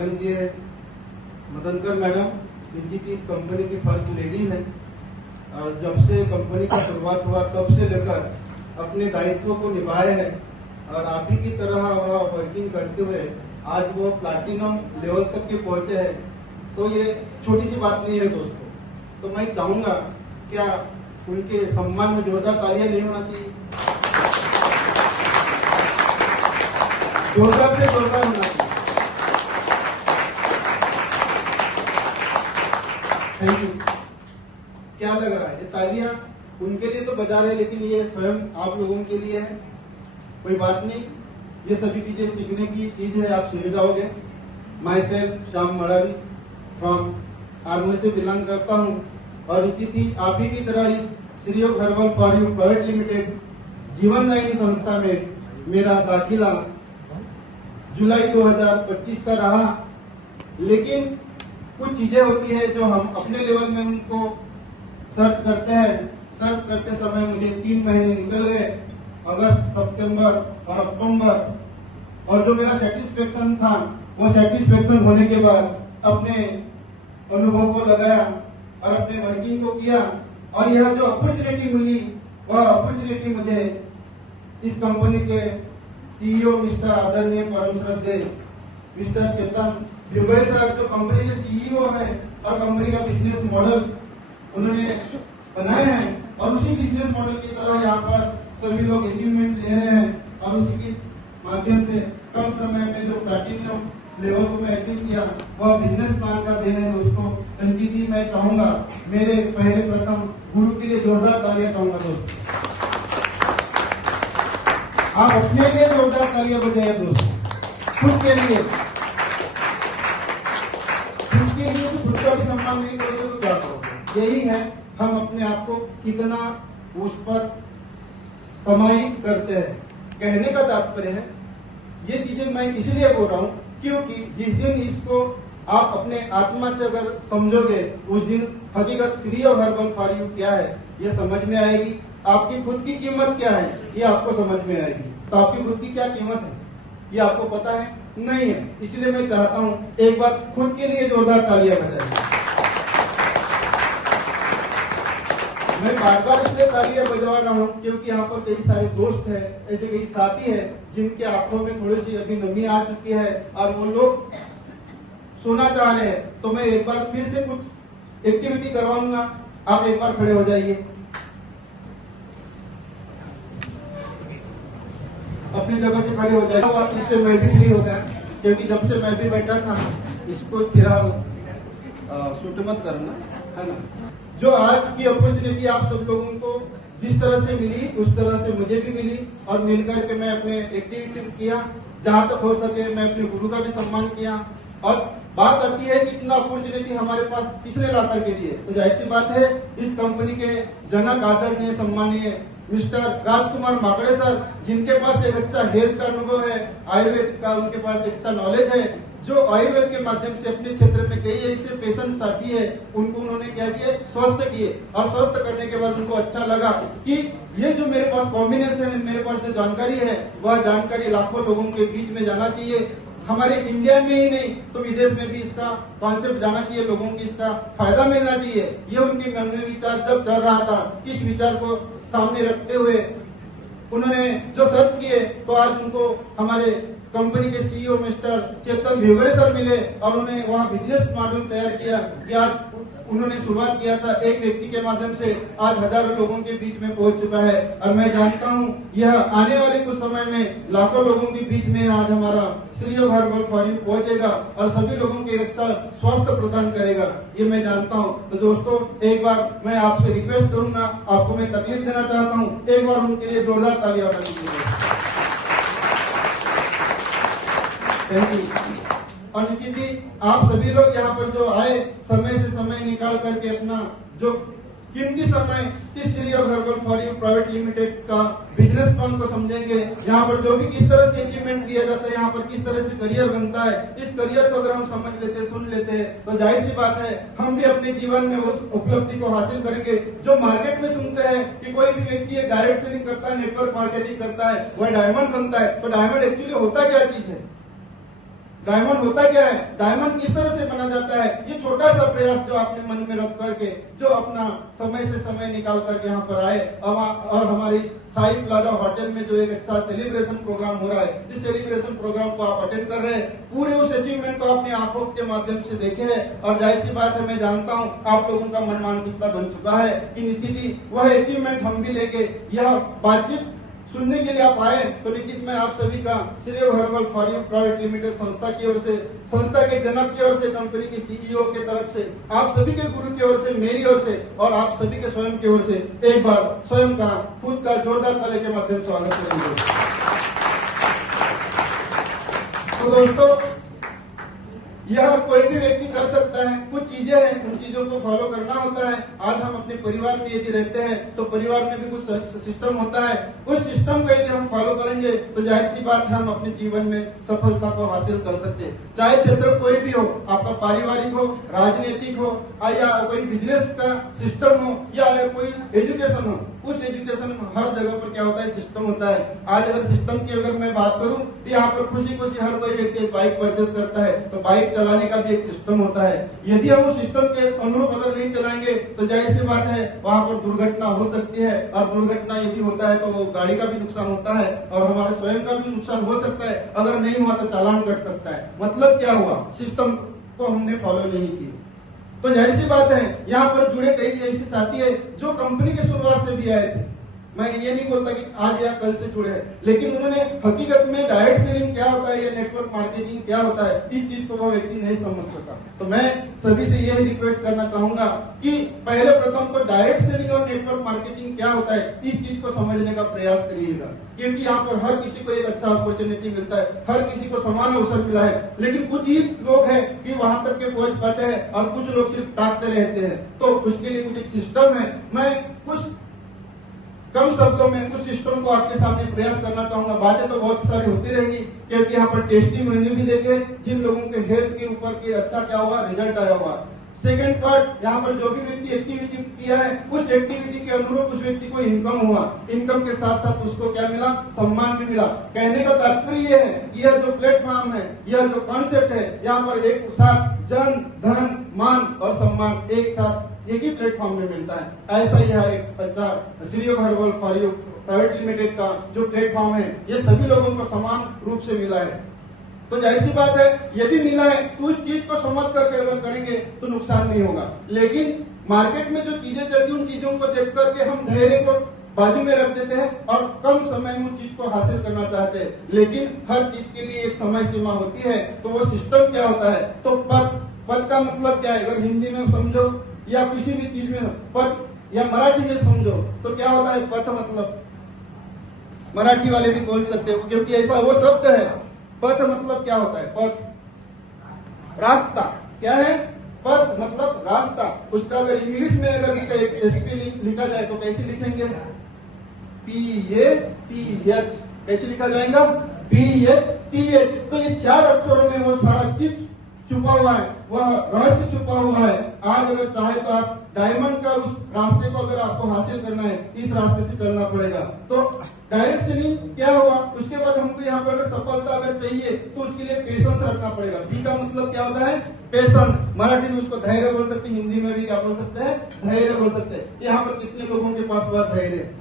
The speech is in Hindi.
मैडम जी है, मदनकर मैडम, इनकी इस कंपनी की फर्स्ट लेडी है और जब से कंपनी का शुरुआत हुआ तब से लेकर अपने दायित्व को निभाए हैं और आप ही की तरह वह वर्किंग करते हुए आज वो प्लैटिनम लेवल तक के पहुंचे हैं। तो ये छोटी सी बात नहीं है दोस्तों। तो मैं चाहूंगा क्या उनके सम्मान में जोरदार तालियां नहीं होना चाहिए? जोरदार से जोरदार होना चाहिए। Thank you. क्या लग रहा है ये तालियां उनके लिए तो बजा रहे, लेकिन ये स्वयं आप लोगों के लिए है। कोई बात नहीं, ये सभी चीजें सीखने की चीज है, आप सीख जाओगे। My self Shyam Madavi from Armori से बिलोंग करता हूँ और रुचि थी आप ही की तरह इस श्री योग herbal for you private limited जीवनदायिनी संस्था में मेरा दाखिला जुलाई 2025 का रहा। लेकिन कुछ चीजें होती है जो हम अपने लेवल में उनको सर्च करते हैं। सर्च करते समय मुझे 3 महीने निकल गए, अगस्त, सितंबर और अक्टूबर, और जो मेरा सेटिस्फेक्शन था वो सेटिस्फेक्शन होने के बाद अपने अनुभव को लगाया और अपने वर्किंग को किया और यह जो अपॉर्चुनिटी मिली वह अपॉर्चुनिटी मुझे इस कंपनी के सीईओ मिस्टर आदरणीय परम श्रद्धेय मिस्टर चेतन भिगोड़े सर, जो कंपनी के सीईओ है और कंपनी का बिजनेस मॉडल उन्होंने बनाए हैं और उसी बिजनेस मॉडल की तरह यहाँ पर सभी लोग अचीवमेंट ले रहे हैं और उसी के माध्यम से कम समय में जो प्लैटिनम लेवल को मैं अचीव किया वह बिजनेस प्लान का देन है दोस्तों। रंजीत जी, मैं चाहूंगा मेरे पहले प्रथम गुरु के लिए जोरदार तालियां चाहूंगा दोस्तों। आप अपने लिए जोरदार तालियां बजाइए दोस्तों, खुद के लिए। खुद के लिए खुद का भी सम्मान नहीं करोगे तो क्या करोगे? यही है हम अपने आप को कितना उस पर समाहित करते हैं। कहने का तात्पर्य है ये चीजें मैं इसलिए बोल रहा हूं क्योंकि जिस दिन इसको आप अपने आत्मा से अगर समझोगे उस दिन हकीकत श्री योग हर्बल फॉर यू क्या है ये समझ में आएगी। आपकी खुद की कीमत क्या है ये आपको समझ में आएगी। तो आपकी खुद की क्या कीमत है ये आपको पता है? नहीं है। इसलिए मैं चाहता हूं एक बार खुद के लिए जोरदार तालियां बजाएं। मैं बार बार इसलिए तालियां बजवा रहा हूं क्योंकि यहाँ पर कई सारे दोस्त हैं, ऐसे कई साथी हैं जिनके आंखों में थोड़ी सी अभी नमी आ चुकी है और वो लोग सोना चाह रहे हैं। तो मैं एक बार फिर से कुछ एक्टिविटी करवाऊंगा। आप एक बार खड़े हो जाइए, अपनी जगह से खड़े हो जाइए। इससे मैं भी फ्री हो गया क्योंकि जब से मैं भी बैठा था इसको फिलहाल शूट मत करना, है ना। जो आज की अपॉर्चुनिटी आप सब लोगों को जिस तरह से मिली उस तरह से मुझे भी मिली और मिलकर के मैं अपने एक्टिविटी किया। जहां तक हो सके मैं अपने गुरु का भी सम्मान किया। और बात आती है कि इतना अपॉर्चुनिटी हमारे पास किसने ला करके दिए, तो जाहिर सी बात है इस कंपनी के जनक आदरणीय सम्मानीय मिस्टर राजकुमार माकड़े सर, जिनके पास एक अच्छा हेल्थ का अनुभव है, आयुर्वेद का उनके पास एक अच्छा नॉलेज है, जो आयुर्वेद के माध्यम से अपने क्षेत्र में कई ऐसे पेशेंट साथी है उनको उन्होंने क्या किए, स्वस्थ किए। और स्वस्थ करने के बाद उनको अच्छा लगा कि ये जो मेरे पास कॉम्बिनेशन है, मेरे पास जो जानकारी है वह जानकारी लाखों लोगों के बीच में जाना चाहिए। हमारे इंडिया में ही नहीं तो विदेश में भी इसका कॉन्सेप्ट जाना चाहिए, लोगों को इसका फायदा मिलना चाहिए। ये उनके मन में विचार जब चल रहा था, इस विचार को सामने रखते हुए उन्होंने जो सर्च किए तो आज उनको हमारे कंपनी के सीईओ मिस्टर चेतन भिगोड़े सर मिले और उन्होंने वहाँ बिजनेस मॉडल तैयार किया कि आज उन्होंने शुरुआत किया था एक व्यक्ति के माध्यम से, आज हजारों लोगों के बीच में पहुंच चुका है। और मैं जानता हूं यह आने वाले कुछ समय में लाखों लोगों के बीच में आज हमारा श्री योग हर्बल फॉर यू पहुंचेगा और सभी लोगों के अच्छा स्वास्थ्य प्रदान करेगा, ये मैं जानता हूं। तो दोस्तों एक बार मैं आपसे रिक्वेस्ट करूंगा, आपको मैं तकलीफ देना चाहता हूं, एक बार उनके लिए जोरदार तालियां बजाइए। Thank you. और नितिन जी, आप सभी लोग यहाँ पर जो आए, समय से समय निकाल करके अपना जो कीमती समय इस श्री योग herbal for you private limited का बिजनेस प्लान को समझेंगे। यहाँ पर जो भी किस तरह से अचीवमेंट किया जाता है, यहाँ पर किस तरह से करियर बनता है, इस करियर को अगर हम समझ लेते, सुन लेते हैं तो जाहिर सी बात है हम भी अपने जीवन में उस उपलब्धि को हासिल करेंगे। जो मार्केट में सुनते हैं कि कोई भी व्यक्ति एक डायरेक्ट सेलिंग करता है, नेटवर्क मार्केटिंग करता है, वह डायमंड बनता है, तो डायमंड एक्चुअली होता क्या चीज है? डायमंड होता क्या है, डायमंड किस तरह से बना जाता है, ये छोटा सा प्रयास जो आपने मन में रख करके जो अपना समय से समय निकाल करके यहाँ पर आए और हमारे साई प्लाजा होटल में जो एक अच्छा सेलिब्रेशन प्रोग्राम हो रहा है, इस सेलिब्रेशन प्रोग्राम को आप अटेंड कर रहे हैं, पूरे उस अचीवमेंट को अपनी आंखों के माध्यम से देखे हैं। और जाहिर सी बात है, मैं जानता हूँ आप लोगों का मन मानसिकता बन चुका है कि निश्चित ही वह अचीवमेंट हम भी लेंगे। यह बातचीत सुनने के लिए आप आए तो निश्चित मैं आप सभी का श्रेय herbal for you private limited संस्था की ओर से, संस्था के जनक की ओर से, कंपनी के सीईओ की तरफ से, आप सभी के गुरु की ओर से, मेरी ओर से और आप सभी के स्वयं की ओर से एक बार स्वयं का खुद का जोरदार ताली के माध्यम से स्वागत करेंगे। तो दोस्तों, यह कोई भी व्यक्ति कर सकता है, कुछ चीजें हैं, उन चीजों को फॉलो करना होता है। आज हम अपने परिवार में यदि रहते हैं तो परिवार में भी कुछ सिस्टम होता है, उस सिस्टम को यदि हम फॉलो करेंगे तो जाहिर सी बात है हम अपने जीवन में सफलता को हासिल कर सकते हैं। चाहे क्षेत्र कोई भी हो, आपका पारिवारिक हो, राजनीतिक हो या कोई बिजनेस का सिस्टम हो या कोई एजुकेशन हो, उस एजुकेशन में हर जगह पर क्या होता है, सिस्टम होता है। आज अगर सिस्टम की अगर मैं बात करूं तो यहाँ पर खुशी खुशी हर कोई व्यक्ति एक बाइक परचेस करता है, तो बाइक चलाने का भी एक सिस्टम होता है। यदि हम उस सिस्टम के अनुरूप अगर नहीं चलाएंगे तो जाहिर सी बात है वहां पर दुर्घटना हो सकती है, और दुर्घटना यदि होता है तो गाड़ी का भी नुकसान होता है और हमारे स्वयं का भी नुकसान हो सकता है। अगर नहीं हुआ तो चालान कट सकता है। मतलब क्या हुआ, सिस्टम को हमने फॉलो नहीं किया। तो जाहिर सी बात है यहाँ पर जुड़े कई ऐसे साथी है जो कंपनी की शुरुआत से भी आए थे। मैं ये नहीं बोलता कि आज या कल से जुड़े हैं, लेकिन उन्होंने हकीकत में डायरेक्ट सेलिंग क्या होता है या नेटवर्क मार्केटिंग क्या होता है, इस चीज को वो व्यक्ति नहीं समझ सका। तो मैं सभी से यह रिक्वेस्ट करना चाहूंगा कि पहले प्रथम तो डायरेक्ट सेलिंग और नेटवर्क मार्केटिंग क्या होता है, इस चीज को समझने का प्रयास करिएगा। क्योंकि यहाँ पर हर किसी को एक अच्छा अपॉर्चुनिटी मिलता है, हर किसी को समान अवसर मिला है, लेकिन कुछ ही लोग हैं कि वहां तक के पहुंच पाते हैं और कुछ लोग सिर्फ ताकते रहते हैं। तो उसके लिए कुछ एक सिस्टम है। मैं कुछ कम शब्दों में उस सिस्टम को आपके सामने प्रयास करना चाहूंगा। बातें तो बहुत सारी होती रहेगी क्योंकि यहाँ पर टेस्टिमोनियल भी देखे जिन लोगों के हेल्थ के ऊपर के अच्छा क्या हुआ, रिजल्ट आया हुआ। सेकेंड पार्ट, यहाँ पर जो भी व्यक्ति एक्टिविटी किया है उस एक्टिविटी के अनुरूप उस व्यक्ति को इनकम हुआ, इनकम के साथ साथ उसको क्या मिला, सम्मान भी मिला। कहने का तात्पर्य यह है, यह जो प्लेटफॉर्म है, यह जो कॉन्सेप्ट है, यहाँ पर एक साथ जन धन मान और सम्मान एक साथ एक ही प्लेटफॉर्म में मिलता है। ऐसा यह एक अच्छा Shri herbal for you private limited का जो प्लेटफॉर्म है, ये सभी लोगों को समान रूप से मिला है। तो जाहिर सी बात है यदि मिला है तो उस चीज को समझ करके अगर करेंगे तो नुकसान नहीं होगा। लेकिन मार्केट में जो चीजें चलती उन चीजों को देख करके हम धैर्य को बाजू में रख देते हैं और कम समय में उस चीज को हासिल करना चाहते हैं। लेकिन हर चीज के लिए एक समय सीमा होती है। तो वो सिस्टम क्या होता है, तो पथ का मतलब क्या है, अगर हिंदी में समझो या किसी भी चीज में पथ या मराठी में समझो तो क्या होता है, पथ मतलब मराठी वाले भी बोल सकते हो क्योंकि ऐसा वो शब्द है। पथ मतलब क्या होता है, पथ रास्ता। क्या है, पथ मतलब रास्ता। उसका अगर इंग्लिश में अगर इसका एक रेसिपी लिखा जाए तो कैसे लिखेंगे, PATH कैसे लिखा जाएगा, PATH। तो ये 4 अक्षरों में वो सारा चीज छुपा हुआ है, वह रहस्य छुपा हुआ है। आज अगर चाहे तो आप डायमंड का उस रास्ते को अगर आपको हासिल करना है, इस रास्ते से चलना पड़ेगा। तो डायरेक्ट सेलिंग क्या हुआ, उसके बाद हमको यहाँ पर अगर सफलता अगर चाहिए तो उसके लिए पेशेंस रखना पड़ेगा। पी का मतलब क्या होता है, पेशेंस। मराठी में उसको धैर्य बोल सकते हैं, हिंदी में भी क्या बोल सकते हैं, धैर्य बोल सकते हैं। यहाँ पर कितने लोगों के पास वह धैर्य है,